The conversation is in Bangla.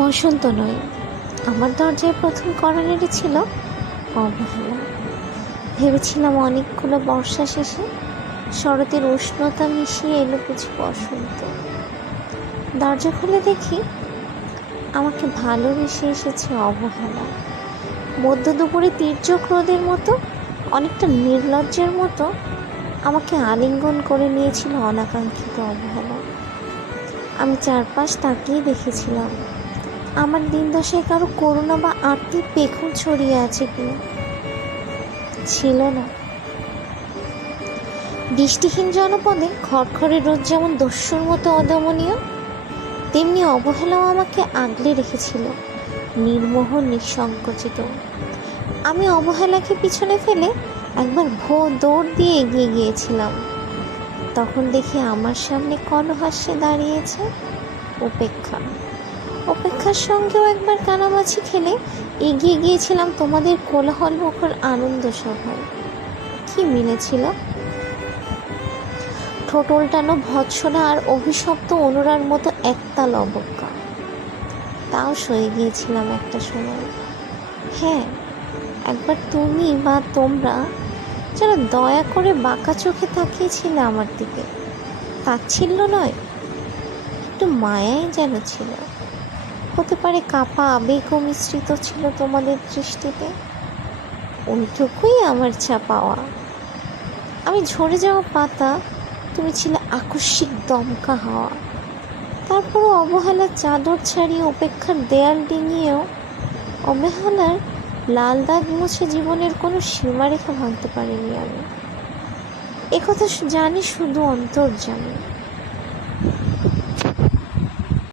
বসন্ত নয়, আমার দরজায় প্রথম কড়া নেড়েছিল অবহেলা। ভেবেছিলাম অনেকগুলো বর্ষা শেষে শরতের উষ্ণতা মিশিয়ে এলো কিছু বসন্ত। দরজা খুলে দেখি আমাকে ভালোবেসে এসেছে অবহেলা। মধ্য দুপুরে তীর্যক রোদের মতো, অনেকটা নির্লজ্জের মতো আমাকে আলিঙ্গন করে নিয়েছিল অনাকাঙ্ক্ষিত অবহেলা। আমি চারপাশ তাকিয়ে দেখেছিলাম আমার দিন দশায় কারো করুণা বা আর্থিক পেখম ছড়িয়ে আছে কিনা। ছিল না। বৃষ্টিহীন জনপদে খড়খড়ে রোদ যেমন দস্যুর মতো অদমনীয়, তেমনি অবহেলাও আমাকে আগলে রেখেছিল, নির্মোহ নিঃসংকোচিত। আমি অবহেলাকে পিছনে ফেলে একবার দৌড় দিয়ে এগিয়ে গিয়েছিলাম। তখন দেখি আমার সামনে কলহাস্যে দাঁড়িয়েছে উপেক্ষা। অপেক্ষার সঙ্গেও একবার কানামাছি খেলে এগিয়ে গিয়েছিলাম তোমাদের কোলাহল মুখর আনন্দ সভায়। কি মিলেছিল? ঠোঁট উল্টানো ভৎসনা আর অভিশপ্ত অনুরার মতো একতাল অবজ্ঞা। তাও সয়ে গিয়েছিলাম একটা সময়। হ্যাঁ, একবার তুমি বা তোমরা যারা দয়া করে বাঁকা চোখে তাকিয়েছিলে আমার দিকে, তাচ্ছিল্য নয়, একটু মায়াই যেন ছিল। হতে পারে কাপা আবেগও মিশ্রিত ছিল তোমাদের দৃষ্টিতে। ওইটুকুই আমার চা পাওয়া। আমি ঝরে যাওয়া পাতা, তুমি ছিলে আকস্মিক দমকা হাওয়া। তারপরও অবহেলার চাদর ছাড়িয়ে উপেক্ষার দেয়াল ডিঙিয়েও অবহেলার লাল দাগ মুছে জীবনের কোনো সীমারেখা ভাঙতে পারিনি আমি। একথা জানি শুধু অন্তর্জামী।